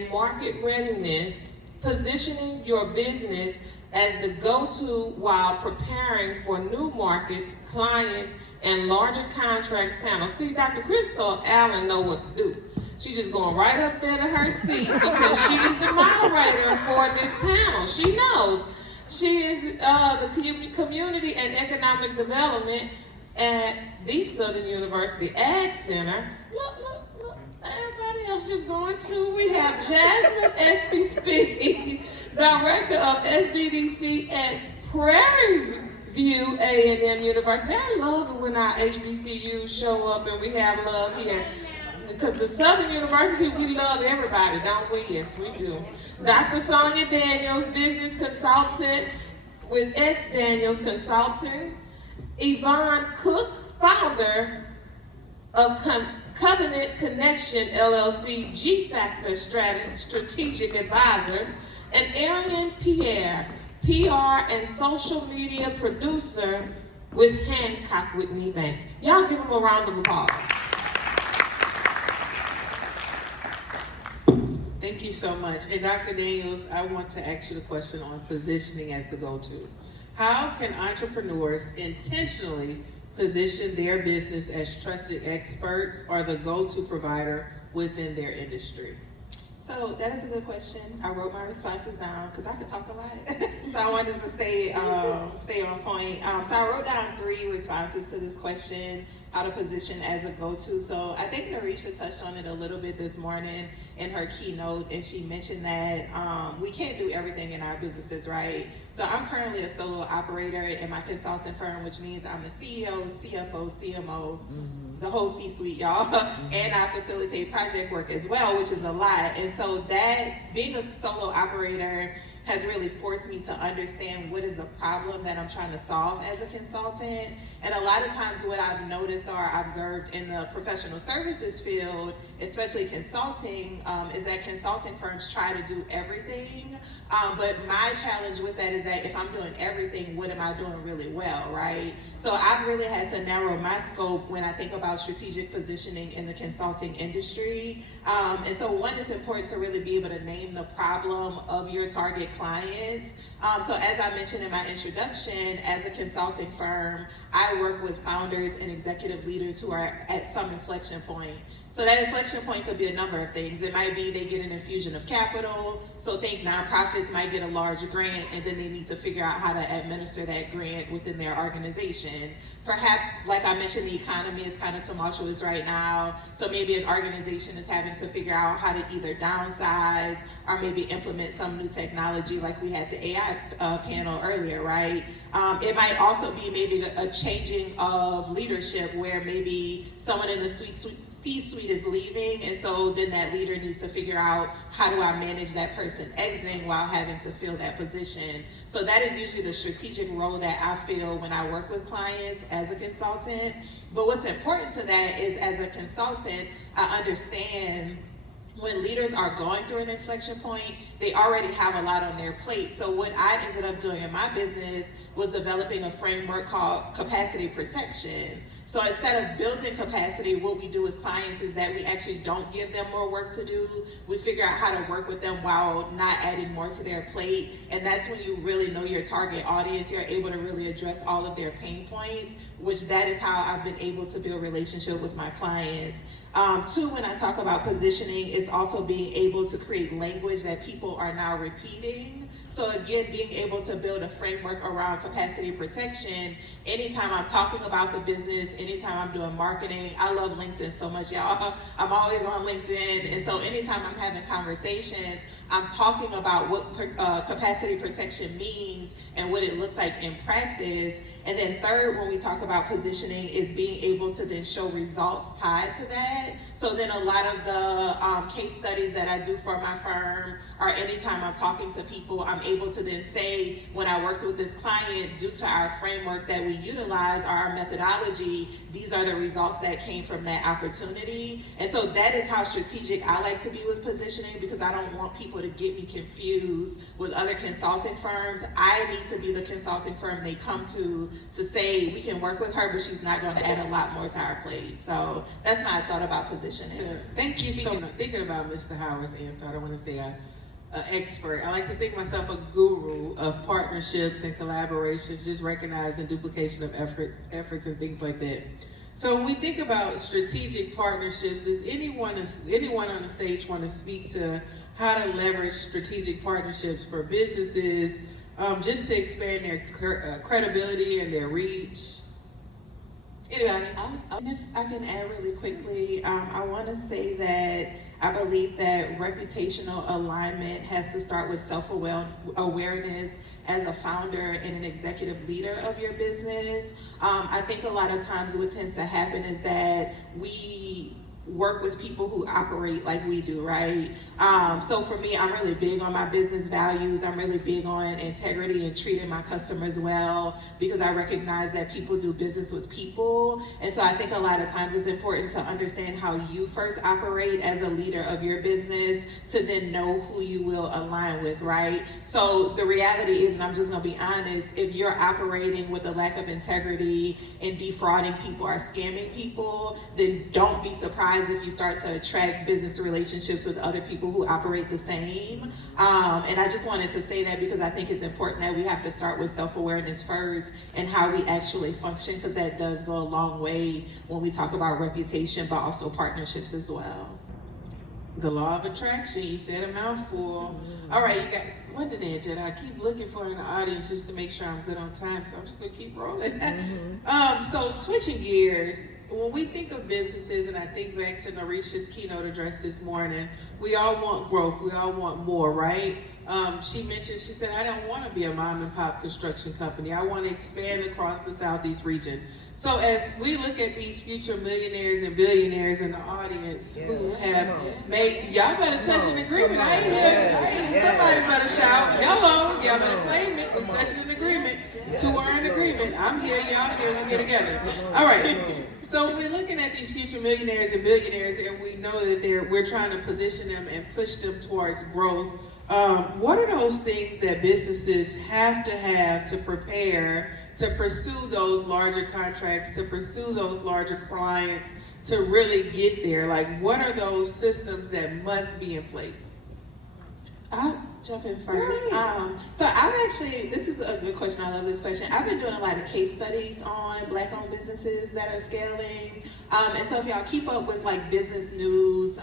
and market readiness, positioning your business as the go-to while preparing for new markets, clients, and larger contracts panel. See, Dr. Crystal Allen know what to do. She's just going right up there to her seat because she's the moderator for this panel. She knows. She is the Community and Economic Development at the Southern University Ag Center. Look, everybody else just going too. We have Jasmine SB Director of SBDC at Prairie View A&M University. I love it when our HBCUs show up and we have love here. Because the Southern University, we love everybody, don't we? Yes, we do. Dr. Sonia Daniels, business consultant with S. Daniels Consulting. Yvonne Cook, founder of Covenant Connection LLC, G-Factor Strategic Advisors. And Arian Pierre, PR and social media producer with Hancock Whitney Bank. Y'all give them a round of applause. Thank you so much. And Dr. Daniels, I want to ask you the question on positioning as the go-to. How can entrepreneurs intentionally position their business as trusted experts or the go-to provider within their industry? So that is a good question. I wrote my responses down because I could talk a lot. So I wanted to stay on point. So I wrote down 3 responses to this question, how to position as a go-to. So I think Narisha touched on it a little bit this morning in her keynote, and she mentioned that we can't do everything in our businesses, right? So I'm currently a solo operator in my consulting firm, which means I'm the CEO, CFO, CMO, the whole C-suite, y'all, and I facilitate project work as well, which is a lot. And so that, being a solo operator has really forced me to understand what is the problem that I'm trying to solve as a consultant. And a lot of times what I've noticed or observed in the professional services field, especially consulting, is that consulting firms try to do everything. But my challenge with that is that if I'm doing everything, what am I doing really well, right? So I've really had to narrow my scope when I think about strategic positioning in the consulting industry. And so one, it's important to really be able to name the problem of your target clients. So as I mentioned in my introduction, as a consulting firm, I work with founders and executive leaders who are at some inflection point. So that inflection point could be a number of things. It might be they get an infusion of capital. So think nonprofits might get a large grant and then they need to figure out how to administer that grant within their organization. Perhaps, like I mentioned, the economy is kind of tumultuous right now. So maybe an organization is having to figure out how to either downsize or maybe implement some new technology, like we had the AI panel earlier, right? It might also be maybe a changing of leadership where maybe someone in the C-suite is leaving, and so then that leader needs to figure out how do I manage that person exiting while having to fill that position. So that is usually the strategic role that I feel when I work with clients as a consultant. But what's important to that is, as a consultant, I understand when leaders are going through an inflection point, they already have a lot on their plate. So what I ended up doing in my business was developing a framework called capacity protection. So instead of building capacity, what we do with clients is that we actually don't give them more work to do. We figure out how to work with them while not adding more to their plate. And that's when you really know your target audience. You're able to really address all of their pain points, which that is how I've been able to build relationship with my clients. 2, when I talk about positioning, it's also being able to create language that people are now repeating. So again, being able to build a framework around capacity protection. Anytime I'm talking about the business, anytime I'm doing marketing, I love LinkedIn so much, y'all. I'm always on LinkedIn. And so anytime I'm having conversations, I'm talking about what capacity protection means and what it looks like in practice. And then 3rd, when we talk about positioning, is being able to then show results tied to that. So then a lot of the case studies that I do for my firm, or anytime I'm talking to people, I'm able to then say, when I worked with this client, due to our framework that we utilize, or our methodology, these are the results that came from that opportunity. And so that is how strategic I like to be with positioning, because I don't want people to get me confused with other consulting firms. I need to be the consulting firm they come to say we can work with her, but she's not going to add a lot more to our plate. So that's how I thought about positioning. Yeah, thank you so much. Thinking about Mr. Howard's answer, I don't want to say an expert. I like to think myself a guru of partnerships and collaborations, just recognizing duplication of efforts and things like that. So when we think about strategic partnerships, does anyone on the stage want to speak to how to leverage strategic partnerships for businesses, just to expand their credibility and their reach? Anybody? If I can add really quickly, I want to say that I believe that reputational alignment has to start with self-awareness as a founder and an executive leader of your business. I think a lot of times what tends to happen is that we work with people who operate like we do, right? So for me, I'm really big on my business values. I'm really big on integrity and treating my customers well, because I recognize that people do business with people. And so I think a lot of times it's important to understand how you first operate as a leader of your business to then know who you will align with, right? So the reality is, and I'm just gonna be honest, if you're operating with a lack of integrity and defrauding people or scamming people, then don't be surprised if you start to attract business relationships with other people who operate the same. And I just wanted to say that because I think it's important that we have to start with self-awareness first and how we actually function, because that does go a long way when we talk about reputation, but also partnerships as well. The law of attraction, you said a mouthful. All right, you guys, what did Angela? I keep looking for in the audience just to make sure I'm good on time, so I'm just gonna keep rolling. So switching gears, when we think of businesses, and I think back to Narisha's keynote address this morning, we all want growth, we all want more, right? She said, I don't want to be a mom and pop construction company. I want to expand across the Southeast region. So as we look at these future millionaires and billionaires in the audience who have made, y'all better touch an agreement. I ain't hear, somebody better shout, hello, y'all better claim it. We're touching an agreement. To our agreement. I'm here, y'all here, we'll get together. All right. So we're looking at these future millionaires and billionaires, and we know that we're trying to position them and push them towards growth. What are those things that businesses have to prepare to pursue those larger contracts, to pursue those larger clients, to really get there? Like, what are those systems that must be in place? I'll jump in first. So I've actually, this is a good question. I love this question. I've been doing a lot of case studies on Black-owned businesses that are scaling. And so if y'all keep up with like business news,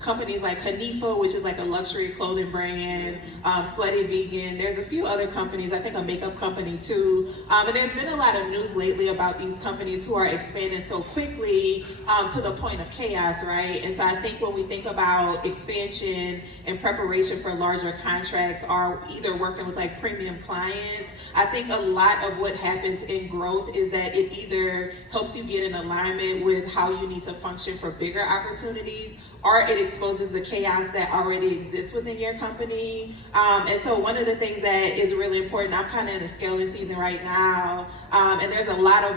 companies like Hanifa, which is like a luxury clothing brand, Slutty Vegan, there's a few other companies, I think a makeup company too. And there's been a lot of news lately about these companies who are expanding so quickly to the point of chaos, right? And so I think when we think about expansion and preparation for larger contracts or either working with like premium clients, I think a lot of what happens in growth is that it either helps you get in alignment with how you need to function for bigger opportunities, or it exposes the chaos that already exists within your company. And so one of the things that is really important, I'm kind of in the scaling season right now, and there's a lot of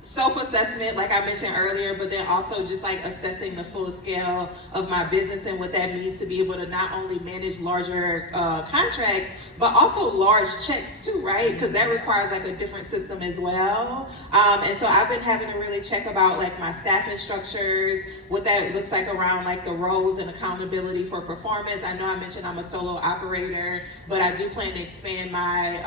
self-assessment, like I mentioned earlier, but then also just like assessing the full scale of my business and what that means to be able to not only manage larger contracts, but also large checks too, right? Because that requires like a different system as well. And so I've been having to really check about like my staffing structures, what that looks like around like the roles and accountability for performance. I know I mentioned I'm a solo operator, but I do plan to expand my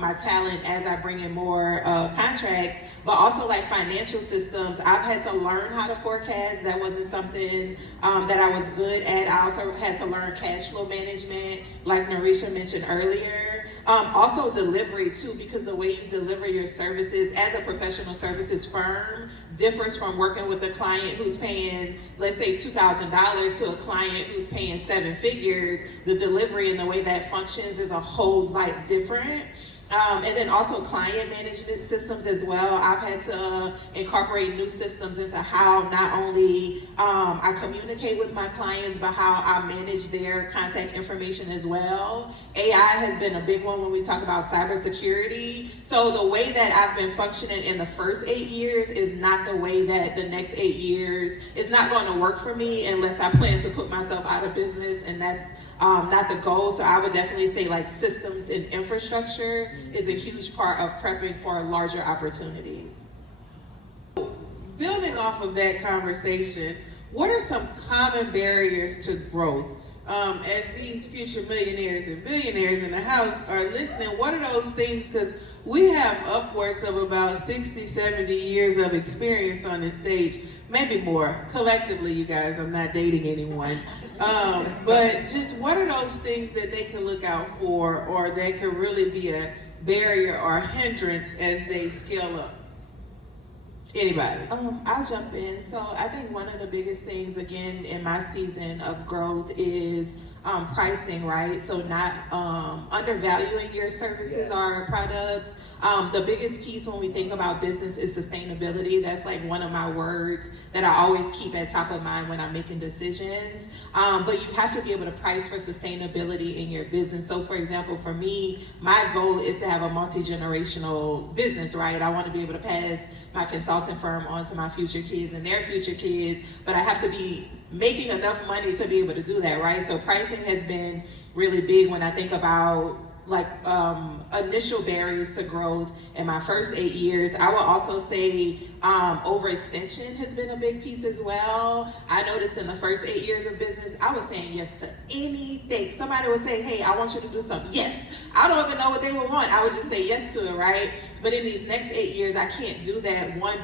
my talent as I bring in more contracts, but also like financial systems. I've had to learn how to forecast. That wasn't something that I was good at. I also had to learn cash flow management, like Narisha mentioned earlier. Also delivery too, because the way you deliver your services as a professional services firm differs from working with a client who's paying, let's say $2,000 to a client who's paying 7 figures. The delivery and the way that functions is a whole lot different. And then also client management systems as well. I've had to incorporate new systems into how not only I communicate with my clients, but how I manage their contact information as well. AI has been a big one when we talk about cybersecurity. So the way that I've been functioning in the first 8 years is not the way that the next 8 years is not going to work for me unless I plan to put myself out of business, and that's not the goal. So I would definitely say like systems and infrastructure is a huge part of prepping for larger opportunities. Building off of that conversation, what are some common barriers to growth? As these future millionaires and billionaires in the house are listening, what are those things? Because we have upwards of about 60, 70 years of experience on this stage, maybe more. Collectively, you guys, I'm not dating anyone. But just what are those things that they can look out for, or that could really be a barrier or hindrance as they scale up? Anybody? I'll jump in. So I think one of the biggest things, again, in my season of growth is pricing, right? So not undervaluing your services or products. The biggest piece when we think about business is sustainability. That's like one of my words that I always keep at top of mind when I'm making decisions. But you have to be able to price for sustainability in your business. So for example, for me, my goal is to have a multi-generational business, right? I want to be able to pass my consulting firm on to my future kids and their future kids, but I have to be making enough money to be able to do that, right? So pricing has been really big when I think about like initial barriers to growth in my first 8 years. I would also say overextension has been a big piece as well. I noticed in the first 8 years of business, I was saying yes to anything. Somebody would say, hey, I want you to do something. Yes. I don't even know what they would want. I would just say yes to it, right? But in these next 8 years, I can't do that. One,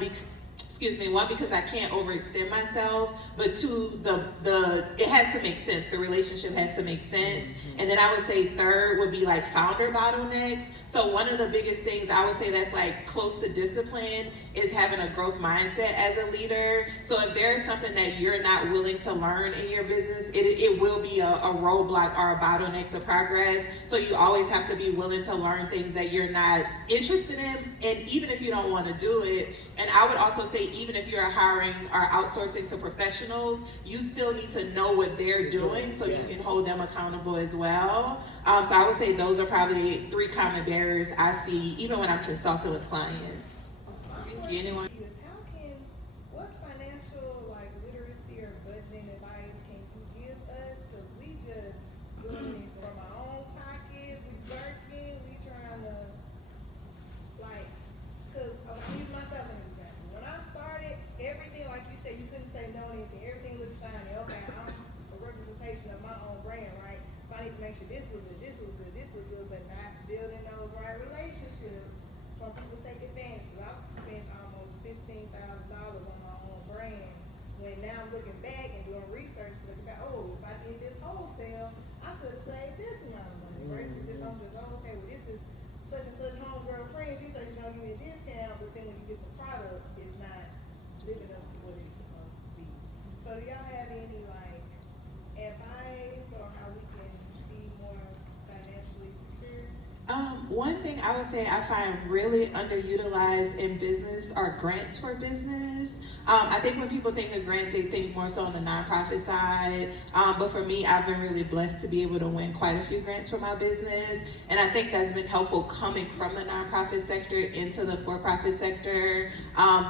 because I can't overextend myself, but two, it has to make sense. The relationship has to make sense. And then I would say third would be like founder bottlenecks. So one of the biggest things I would say that's like close to discipline is having a growth mindset as a leader. So if there is something that you're not willing to learn in your business, it will be a roadblock or a bottleneck to progress. So you always have to be willing to learn things that you're not interested in, and even if you don't want to do it. And I would also say even if you're hiring or outsourcing to professionals, you still need to know what they're doing so you can hold them accountable as well. So I would say those are probably 3 common barriers I see even when I'm consulting with clients. Anyone? What financial like literacy or budgeting advice can you give us? Because we just doing it from our own pockets, we working, we trying to like, because I'll use myself as an example. When I started, everything, like you said, you couldn't say no to anything, everything looked shiny. Okay, I'm a representation of my own brand, right? So I need to make sure this looks good, this looks good, this looks good, but not building those right relationships. Some people take advantage. I've spent almost $15,000 on my own brand. When now I'm looking back and doing research, looking back, oh, if I did this wholesale, I could have saved this amount of money. Versus if I'm just, oh, okay, well, this is such and such homegirl friend. She says she's gonna give me a discount, but then when you get the product, it's not living up to what it's supposed to be. So do y'all have any like advice or how we can be more financially secure? One thing I would say I find really underutilized in business are grants for business. I think when people think of grants, they think more so on the nonprofit side. But for me, I've been really blessed to be able to win quite a few grants for my business. And I think that's been helpful coming from the nonprofit sector into the for-profit sector.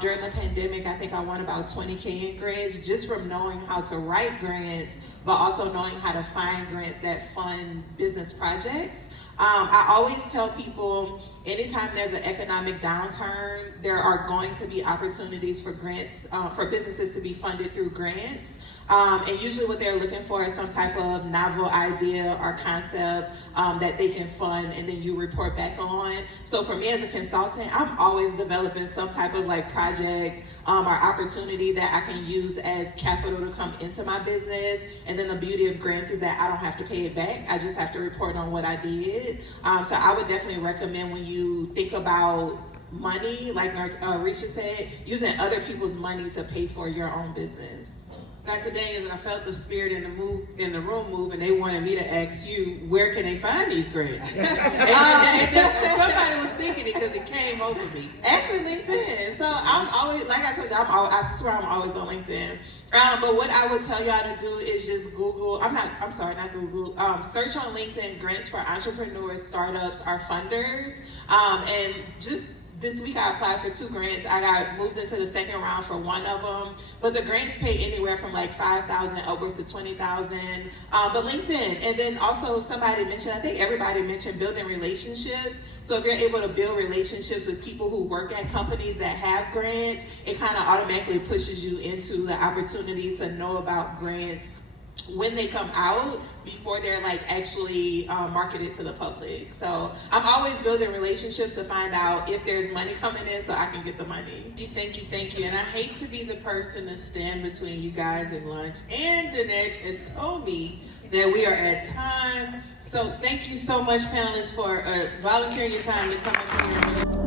During the pandemic, I think I won about 20K in grants just from knowing how to write grants, but also knowing how to find grants that fund business projects. I always tell people, anytime there's an economic downturn, there are going to be opportunities for grants, for businesses to be funded through grants. And usually what they're looking for is some type of novel idea or concept that they can fund and then you report back on. So for me as a consultant, I'm always developing some type of like project or opportunity that I can use as capital to come into my business. And then the beauty of grants is that I don't have to pay it back. I just have to report on what I did. So I would definitely recommend when you think about money, like Risha said, using other people's money to pay for your own business. Dr. Daniels, I felt the spirit in the room move, and they wanted me to ask you, where can they find these grants? and somebody was thinking it because it came over me. Actually, LinkedIn. So I'm always, like I told you, I swear I'm always on LinkedIn. But what I would tell y'all to do is just Google, not Google, search on LinkedIn grants for entrepreneurs, startups, or funders. And just this week I applied for 2 grants. I got moved into the second round for one of them. But the grants pay anywhere from like $5,000 upwards to $20,000. But LinkedIn, and then also somebody mentioned, I think everybody mentioned building relationships. So if you're able to build relationships with people who work at companies that have grants, it kind of automatically pushes you into the opportunity to know about grants when they come out before they're like actually marketed to the public. So I'm always building relationships to find out if there's money coming in so I can get the money. Thank you. And I hate to be the person to stand between you guys and lunch. And Dinesh has told me that we are at time. So thank you so much, panelists, for volunteering your time to come up here.